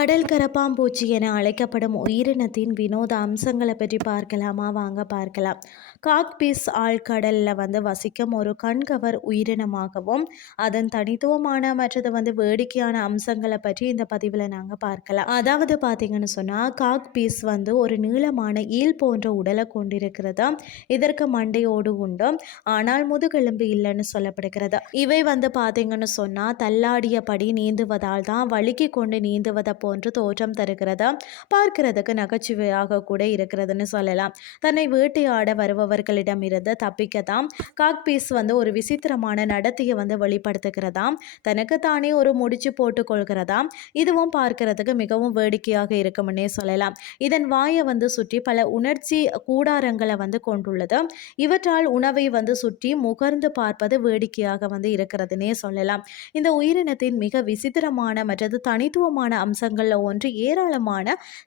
கடல் கரப்பாம்பூச்சி என அழைக்கப்படும் உயிரினத்தின் வினோத அம்சங்களை பற்றி பார்க்கலாமா? வாங்க பார்க்கலாம். காக்பீஸ் ஆழ்கடலில் வந்து வசிக்கும் ஒரு கண்கவர் உயிரினமாகவும் அதன் தனித்துவமான மற்றது வந்து வேடிக்கையான அம்சங்களை பற்றி இந்த பதிவில் நாங்கள் பார்க்கலாம். அதாவது பார்த்தீங்கன்னு சொன்னால் காக்பீஸ் வந்து ஒரு நீளமான ஈல் போன்ற உடலை கொண்டிருக்கிறது? இதற்கு மண்டையோடு உண்டு. ஆனால் முதுகெலும்பு இல்லைன்னு சொல்லப்படுகிறது. இவை வந்து பார்த்தீங்கன்னு சொன்னால் தள்ளாடியபடி நீந்துவதால் தான் வழுக்கி கொண்டு நீந்துவதை போன்று தோற்றம் தருகிறது? பார்க்கிறதுக்கு நகைச்சுவையாக கூட இருக்கிறதுன்னு சொல்லலாம். தன்னை வேட்டையாட வருபவர்களிடம் இருந்து தப்பிக்கத்தான் காக்பீஸ் வந்து ஒரு விசித்திரமான நடத்தையை வந்து வெளிப்படுத்துகிறதாம் தனக்கு தானே ஒரு முடிச்சு போட்டு கொள்கிறதாம் இதுவும் பார்க்கிறதுக்கு மிகவும் வேடிக்கையாக இருக்கும்னே சொல்லலாம். இதன் வாயை வந்து சுற்றி பல உணர்ச்சி கூடாரங்களை வந்து கொண்டுள்ளது. இவற்றால் உணவை வந்து சுற்றி முகர்ந்து பார்ப்பது வேடிக்கையாக வந்து இருக்கிறதுனே சொல்லலாம். இந்த உயிரினத்தின் மிக விசித்திரமான மற்றது தனித்துவமான அம்சங்கள் அம்சங்களில் ஒன்று ஏராளமான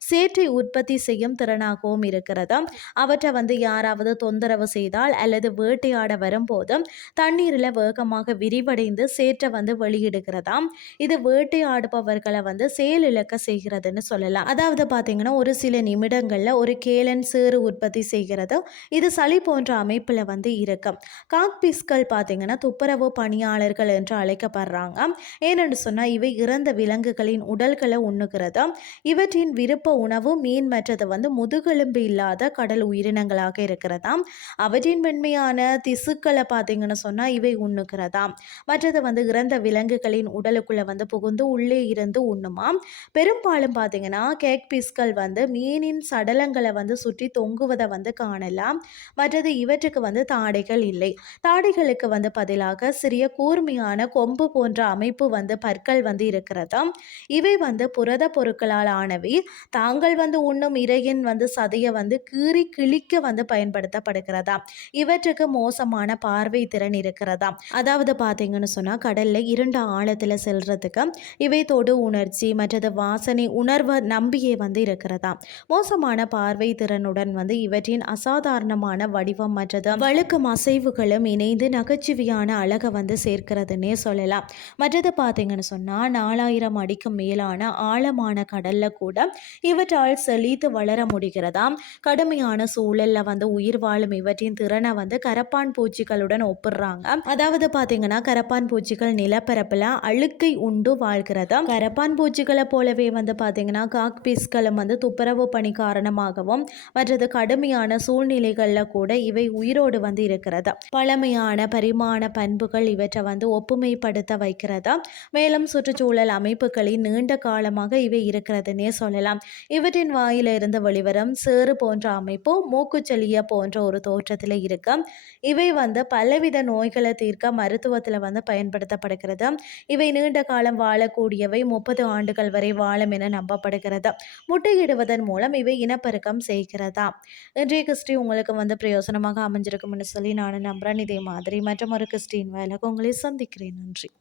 சேற்றை உற்பத்தி செய்யும் திறனாகவும் இருக்கிறது. அவற்றை வந்து யாராவது தொந்தரவு செய்தால் அல்லது வேட்டையாட வரும்போது தண்ணீரில் வேகமாக விரிவடைந்து சேற்றை வந்து வெளியிடுகிறதாம் இது வேட்டையாடுபவர்களை வந்து செயலிழக்க செய்கிறதுன்னு சொல்லலாம். அதாவது பார்த்தீங்கன்னா ஒரு சில நிமிடங்களில் ஒரு கேலன் சேறு உற்பத்தி செய்கிறது. இது சளி போன்ற அமைப்பில் வந்து இருக்கும் காக்பிஸ்கள் பார்த்தீங்கன்னா துப்புரவு பணியாளர்கள் என்று அழைக்கப்படுறாங்க. ஏனென்று சொன்னால் இவை இறந்த விலங்குகளின் உடல்களை உண்ணுகிறது இவற்றின் விருப்ப உணவு மீன் மற்றது வந்து முதுகெலும்பு இல்லாத கடல் உயிரினங்களாக இருக்கிறதாம். அவற்றின் மென்மையான திசுக்களை பார்த்தீங்கன்னு சொன்னால் இவை உண்ணுகிறதாம். மற்றது வந்து இறந்த விலங்குகளின் உடலுக்குள்ளே வந்து புகுந்து உள்ளே இருந்து உண்ணுமாம். பெரும்பாலும் பார்த்தீங்கன்னா கேக் பீஸ்கள் வந்து மீனின் சடலங்களை வந்து சுற்றி தொங்குவதை வந்து காணலாம். மற்றது இவற்றுக்கு வந்து தாடைகள் இல்லை. தாடைகளுக்கு வந்து பதிலாக சிறிய கூர்மையான கொம்பு போன்ற அமைப்பு வந்து பற்கள் வந்து இருக்கிறதாம். இவை வந்து புரத பொருட்களால் ஆனவை தாங்கள் வந்து உண்ணும் இறையின் வந்து சதையை வந்து கீறி கிழிக்க வந்து பயன்படுத்தப்படுகிறதா? இவற்றுக்கு மோசமான பார்வை திறன் இருக்கிறதா? அதாவது பார்த்தீங்கன்னு சொன்னால் கடலில் இரண்டு ஆழத்தில் செல்றதுக்கு இவை தொடு உணர்ச்சி மற்றது வாசனை உணர்வை நம்பியே வந்து இருக்கிறதா? மோசமான பார்வை திறனுடன் வந்து இவற்றின் அசாதாரணமான வடிவம் மற்றது வழுக்கும் அசைவுகளும் இணைந்து நகைச்சுவையான அழகை வந்து சேர்க்கிறதுன்னே சொல்லலாம். மற்றது பார்த்தீங்கன்னு சொன்னால் நாலாயிரம் அடிக்கும் மேலான ஆழமான கடல்ல கூட இவற்றால் செழித்து வளர முடிகிறதாம் கடுமையான சூழல்ல வந்து உயிர் வாழும் இவற்றின் திறனை வந்து கரப்பான் பூச்சிகளுடன் ஒப்பிடுறாங்க. அதாவது பார்த்தீங்கன்னா கரப்பான் பூச்சிகள் நிலப்பரப்பில் அழுக்கை உண்டு வாழ்கிறதா? கரப்பான் பூச்சிகளை போலவே வந்து பார்த்தீங்கன்னா காக்பீஸ்களும் வந்து துப்புரவு பணி காரணமாகவும் மற்றது கடுமையான சூழ்நிலைகளில் கூட இவை உயிரோடு வந்து இருக்கிறது? பழமையான பரிமாண பண்புகள் இவற்றை வந்து ஒப்புமைப்படுத்த வைக்கிறதா? மேலும் சுற்றுச்சூழல் அமைப்புகளின் நீண்ட காலமாக இவை இருக்கிறதுனே சொல்லலாம். இவற்றின் வாயிலிருந்து வெளிவரும் சேறு போன்ற அமைப்பு மூக்குச்செலிய போன்ற ஒரு தோற்றத்தில் இருக்கு இவை வந்து பலவித நோய்களை தீர்க்க மருத்துவத்தில் வந்து பயன்படுத்தப்படுகிறது. இவை நீண்ட காலம் வாழக்கூடியவை முப்பது ஆண்டுகள் வரை வாழும் என நம்பப்படுகிறது. முட்டையிடுவதன் மூலம் இவை இனப்பெருக்கம் செய்கிறதா? இன்றைய கிறிஸ்டி உங்களுக்கு வந்து பிரயோசனமாக அமைஞ்சிருக்கும்னு சொல்லி நான் நம்புறேன். இதே மாதிரி மற்றும் ஒரு கிறிஸ்டின் வேலைக்கு உங்களை சந்திக்கிறேன். நன்றி.